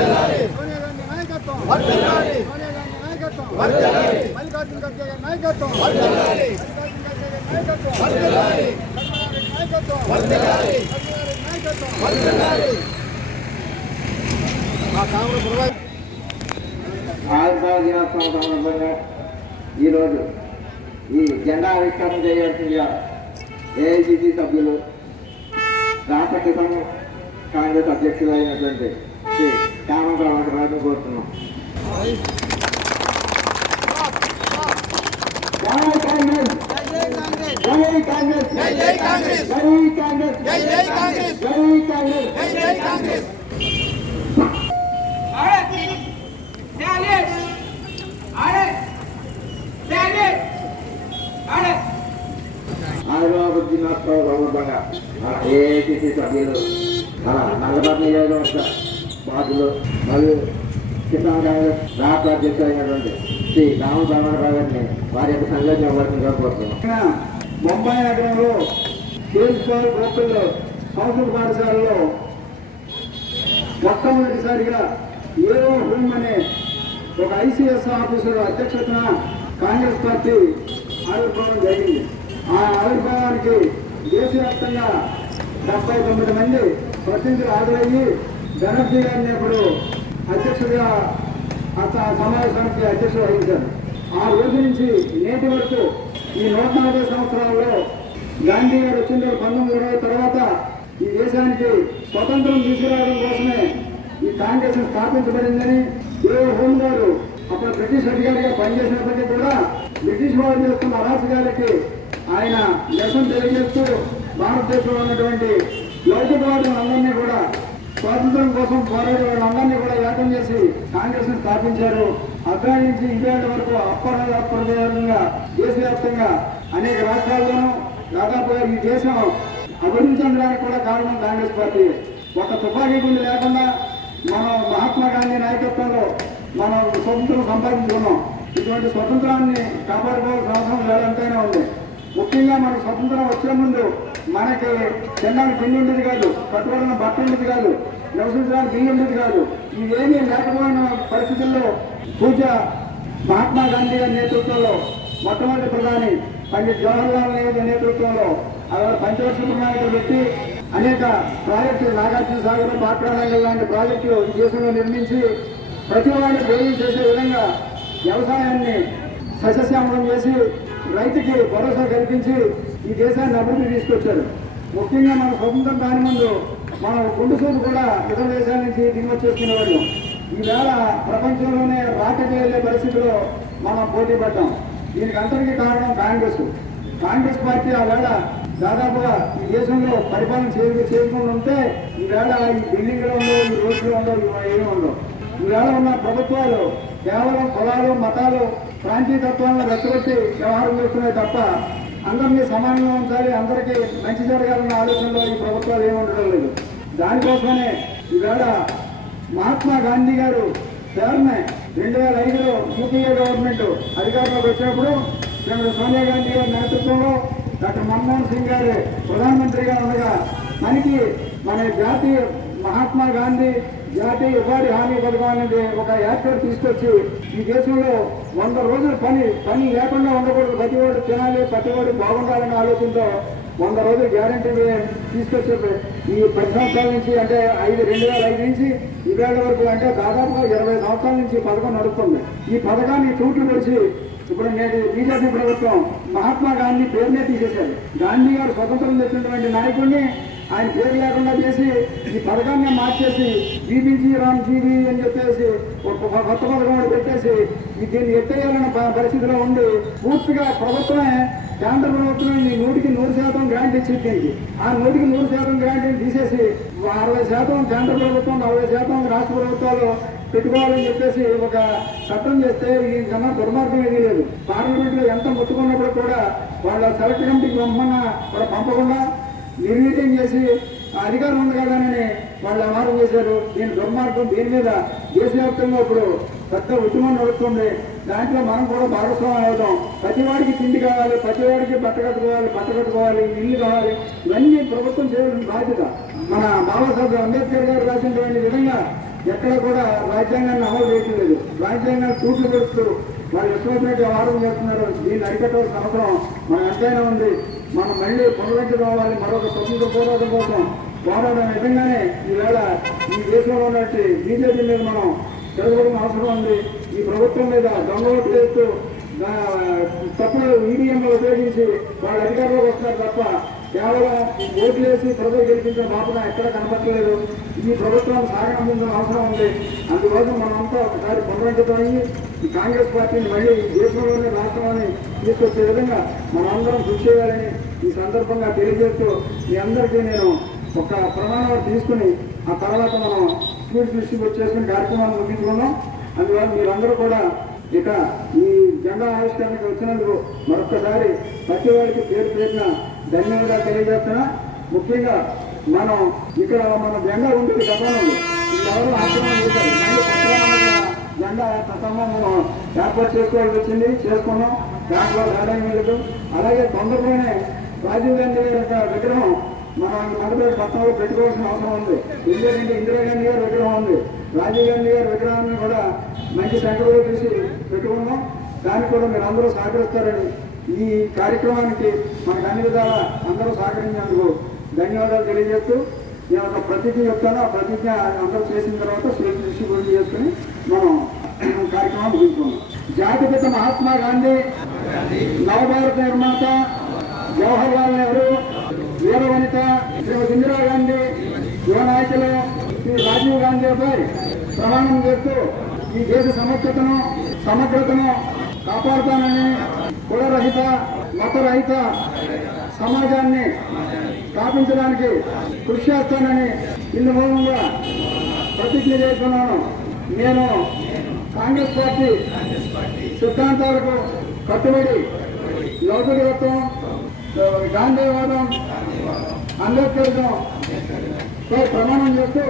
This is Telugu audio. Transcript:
సోనియా గాంధీ నాయకత్వం, సోనియా గాంధీ నాయకత్వం, మల్లికార్జున ఖర్గే గారి నాయకత్వం, మల్లికార్జున ఖర్గే గారి నాయకత్వం, ఆవిర్భావ దినోత్సవం సందర్భంగా ఈరోజు ఈ జెండా ఆవిష్కరణ చేయాల్సిందిగా ఏఐసిసి సభ్యులు రాష్ట్ర కిసాన్ కాంగ్రెస్ అధ్యక్షులు అయినటువంటి శ్రీ కామం ప్రభాకర్ గారిని కోరుతున్నాం. జై కాంగ్రెస్, జై కాంగ్రెస్, జై కాంగ్రెస్, జై కాంగ్రెస్, జై కాంగ్రెస్, జై కాంగ్రెస్, జై కాంగ్రెస్. ఆదిలాబాద్ దినోత్సవ సందర్భంగా ఏఐసిసి సభ్యులు మన నల్లపల్లి నియోజకవర్గ బాధ్యులు మరియు కిసాన్ కాంగ్రెస్ రాష్ట్ర అధ్యక్షులు అయినటువంటి శ్రీ కామం ప్రభాకర్ గారిని వారి యొక్క సంఘటన వర్గంగా కోరుతున్నాం. ముంబై నగరంలో కేజ్పాల్ గోకుల్లో సంస్కృత పాఠశాలలో మొట్టమొదటిసారిగా ఏఓ హోమ్ అనే ఒక ఐసీఎస్ ఆఫీసర్ అధ్యక్షతన కాంగ్రెస్ పార్టీ ఆవిర్భావం జరిగింది. ఆ ఆవిర్భావానికి దేశవ్యాప్తంగా 79 మంది ప్రతినిధులు హాజరయ్యి బెనర్జీ గారిని అప్పుడు అధ్యక్షుడిగా సమావేశానికి అధ్యక్షుడు వహించారు. ఆ రోజు నుంచి నేటి వరకు ఈ 140 సంవత్సరాల్లో గాంధీ గారు వచ్చిన 1920 తర్వాత ఈ దేశానికి స్వతంత్రం తీసుకురావడం కోసమే ఈ కాంగ్రెస్ స్థాపించబడిందని ఏ హోమ్ గారు అప్పుడు బ్రిటిష్ అధికారిగా పనిచేసినప్పటికీ కూడా బ్రిటిష్ వారు చేస్తున్న అరాచకాలకి ఆయన నిరసన తెలియజేస్తూ భారతదేశంలో ఉన్నటువంటి లౌకికవాదులందరినీ కూడా స్వాతంత్రం కోసం పోరాడే వాళ్ళందరినీ కూడా ఏకం చేసి కాంగ్రెస్ ను స్థాపించారు. అక్కడి నుంచి ఇండియా వరకు అప్రదేశంగా దేశవ్యాప్తంగా అనేక రాష్ట్రాల్లోనూ దాదాపుగా ఈ దేశం అభివృద్ధి చెందడానికి కూడా కారణం కాంగ్రెస్ పార్టీ. ఒక తుపాకీ గుండు లేకుండా మనం మహాత్మా గాంధీ నాయకత్వంలో మనం స్వతంత్రం సంపాదించుకున్నాం. ఇటువంటి స్వతంత్రాన్ని కాపాడుకోవాల్సిన అవసరం లేదంటేనే ఉంది. ముఖ్యంగా మనకు స్వతంత్రం వచ్చే ముందు మనకి తినడానికి తిండి ఉండేది కాదు, కట్టుకోవడానికి బట్ట ఉండేది కాదు, నివసించడానికి బిల్లు ఉండేది కాదు. ఇవేమీ లేకపోయిన పరిస్థితుల్లో పూజ మహాత్మా గాంధీ గారి నేతృత్వంలో మొట్టమొదటి ప్రధాని పండిట్ జవహర్లాల్ నెహ్రూ నేతృత్వంలో అలా పంచవర్ష ప్రణాళికలు పెట్టి అనేక ప్రాజెక్టులు నాగార్జున సాగర్, పాట్రానంగల్ లాంటి ప్రాజెక్టులు ఈ దేశంలో నిర్మించి ప్రతి వాడిని భోజనం చేసే విధంగా వ్యవసాయాన్ని సస్యశ్యామలం చేసి రైతుకి భరోసా కల్పించి ఈ దేశాన్ని అభివృద్ధి తీసుకొచ్చారు. ముఖ్యంగా మన స్వతంత్రం కాని ముందు మనం గుండు సూపు కూడా ఇతర దేశాల నుంచి దిగుమతి చేసుకునేవాళ్ళు. ఈవేళ ప్రపంచంలోనే రాకెట్ వెళ్లే పరిస్థితిలో మనం పోటీ పడ్డాం. దీనికి అందరికీ కారణం కాంగ్రెస్ పార్టీ ఆ వేళ దాదాపుగా ఈ దేశంలో పరిపాలన చేయకుండా ఉంటే ఈవేళ ఈ బిల్డింగ్లో ఉండవు, ఈ రోడ్లు ఉండవు, ఏమి ఉండవు. ఈవేళ ఉన్న ప్రభుత్వాలు కేవలం కులాలు, మతాలు, ప్రాంతీయతత్వాలను రెచ్చగొట్టి వ్యవహారం చేస్తున్నాయి తప్ప అందరినీ సమానంగా ఉంచాలి, అందరికీ మంచి జరగాలన్న ఆలోచనలో ఈ ప్రభుత్వాలు ఏమి ఉండడం లేదు. దానికోసమనే ఈవేళ మహాత్మా గాంధీ గారు ప్రేరణ 2005లో యూపీఏ గవర్నమెంట్ అధికారంలోకి వచ్చినప్పుడు శ్రీమతి సోనియా గాంధీ గారి నేతృత్వంలో డాక్టర్ మన్మోహన్ సింగ్ గారు ప్రధానమంత్రిగా ఉండగా మనకి మన జాతీయ మహాత్మా గాంధీ జాతీయ ఉపాధి హామీ పథకం అనేది ఒక యాక్ట్ తీసుకొచ్చి ఈ దేశంలో 100 రోజులు పని లేకుండా ఉండకూడదు, ప్రతివాడు తినాలి, ప్రతివాడు బాగుండాలనే ఆలోచనతో 100 రోజులు గ్యారంటీ తీసుకొచ్చే ఈ 10 సంవత్సరాల నుంచి అంటే 2005 నుంచి ఈవేళ వరకు అంటే దాదాపుగా 20 సంవత్సరాల నుంచి పథకం నడుస్తుంది. ఈ పథకాన్ని తూట్లు పొడిచి ఇప్పుడు నేటి బీజేపీ ప్రభుత్వం మహాత్మా గాంధీ పేరునే తీసేశారు. గాంధీ గారు స్వతంత్రం తెచ్చినటువంటి నాయకుడిని ఆయన పేరు లేకుండా చేసి ఈ పథకాన్ని మార్చేసి బీబీజీ రామ్జీవి అని చెప్పేసి ఒక కొత్త పథకం పెట్టేసి దీన్ని ఎత్తేయాలన్న పరిస్థితిలో ఉండి పూర్తిగా ప్రభుత్వమే కేంద్ర ప్రభుత్వం 100% గ్రాంట్ ఇచ్చింది. దీనికి ఆ 100% గ్రాంట్ని తీసేసి 60% కేంద్ర ప్రభుత్వం, 40% రాష్ట్ర ప్రభుత్వాలు పెట్టుకోవాలని చెప్పేసి ఒక చట్టం చేస్తే ఈ కన్నా దుర్మార్గం ఏదీ లేదు. పార్లమెంట్ లో ఎంత ముట్టుకున్నప్పుడు కూడా వాళ్ళ సెలెక్ట్ కమిటీకి పంపకుండా నిర్వీర్యం చేసి అధికారం ఉంది కదానని వాళ్ళు అమారం చేశారు. దీని దుర్మార్గం. దీని మీద దేశవ్యాప్తంగా ఇప్పుడు పెద్ద ఉద్యమం నడుస్తుంది. దాంట్లో మనం కూడా భాగస్వామ్యం అవుతాం. ప్రతివాడికి తిండి కావాలి, ప్రతివాడికి బట్ట కట్టుకోవాలి, ఇల్లు కావాలి. ఇవన్నీ ప్రభుత్వం చేయాల్సిన బాధ్యత. మన బాబాసాహెబ్ అంబేద్కర్ గారు రాసినటువంటి విధంగా ఎక్కడ కూడా రాజ్యాంగాన్ని అమలు చేయట్లేదు. రాజ్యాంగాన్ని తూట్లు పెడుతూ వాళ్ళు ఇష్టమైనట్టు వ్యవహారం చేస్తున్నారు. దీన్ని అరికట్టవలసిన అవసరం మన ఎంతైనా ఉంది. మనం మళ్ళీ పునరుద్ధరించుకోవాలి. మరొక స్వతంత్ర పోరాటం కోసం పోరాడడం నిజంగానే ఈవేళ ఈ దేశంలో ఉన్నట్టు బీజేపీ మీద మనం తిరగడం అవసరం ఉంది. ఈ ప్రభుత్వం మీద దొంగ ఓట్లు వేస్తూ తప్పుడు ఈవీఎంలు ఉపయోగించి వాళ్ళు అధికారంలోకి వస్తున్నారు తప్ప కేవలం ఓట్లు వేసి ప్రజలు గెలిపించిన మాత్రం ఎక్కడ కనపట్టలేదు. ఈ ప్రభుత్వం సాగనందించిన అవసరం ఉంది. అందుకోసం మనంతా ఒకసారి పునరుద్ధరించుకొని ఈ కాంగ్రెస్ పార్టీని మళ్ళీ దేశంలోనే రాష్ట్రంలోనే తీసుకొచ్చే విధంగా మనందరం కృషి చేయాలని ఈ సందర్భంగా తెలియజేస్తూ మీ అందరికీ నేను ఒక ప్రమాణం తీసుకుని ఆ తర్వాత మనం స్వీట్స్ డిస్ట్రిబ్యూట్ చేసుకుని కార్యక్రమాన్ని ముగించుకున్నాం. అందువల్ల మీరందరూ కూడా ఇక ఈ జెండా ఆవిష్కరణకు వచ్చినందుకు మరొక్కసారి ప్రతి వారికి పేరు పేరున ధన్యవాదాలు తెలియజేస్తున్నా. ముఖ్యంగా మనం ఇక్కడ మన జెండా ఉంటుంది గతంలో ఎవరు ఆక్రమణ చేశారు. మళ్ళీ కొత్తగా జెండా ప్రథమం ఏర్పాటు చేసుకోవాల్సి వచ్చింది, చేసుకున్నాం. దాంట్లో ఆదాయం లేదు. అలాగే తొందరలోనే రాజీవ్ గాంధీ గారి యొక్క విగ్రహం మనం మొదటి పట్టణంలో పెట్టుకోవాల్సిన అవసరం ఉంది. ఎందుకంటే ఇందిరాగాంధీ గారి విగ్రహం ఉంది. రాజీవ్ గాంధీ గారి విగ్రహాన్ని కూడా మంచి సంఖ్యలో తీసి పెట్టుకున్నాం. దానికి కూడా మీరు అందరూ సహకరిస్తారని ఈ కార్యక్రమానికి మనకు అన్ని విధాలా అందరూ సహకరించినందుకు ధన్యవాదాలు తెలియజేస్తూ నేను ఒక ప్రతిజ్ఞ చెప్తాను. ఆ ప్రతిజ్ఞ అందరూ చేసిన తర్వాత స్వీట్ డిస్ట్రిబ్యూట్ చేసుకుని మనం కార్యక్రమం ముగించుకున్నాం. జాతిపిత మహాత్మా గాంధీ, నవభారత నిర్మాత జవహర్లాల్ నెహ్రూ, వీరవనిత శ్రీమతి ఇందిరాగాంధీ, యువ నాయకులు శ్రీ రాజీవ్ గాంధీపై ప్రమాణం చేస్తూ ఈ దేశ సమగ్రతను కాపాడుతానని, కులరహిత మతరహిత సమాజాన్ని స్థాపించడానికి కృషి చేస్తానని ఇందు మూలంగా ప్రతిజ్ఞ చేస్తున్నాను. నేను కాంగ్రెస్ పార్టీ సిద్ధాంతాలకు కట్టుబడి లౌకికత్వం, గాంధీవాదం, అంబేద్కరిజం ప్రమాణం చేస్తూ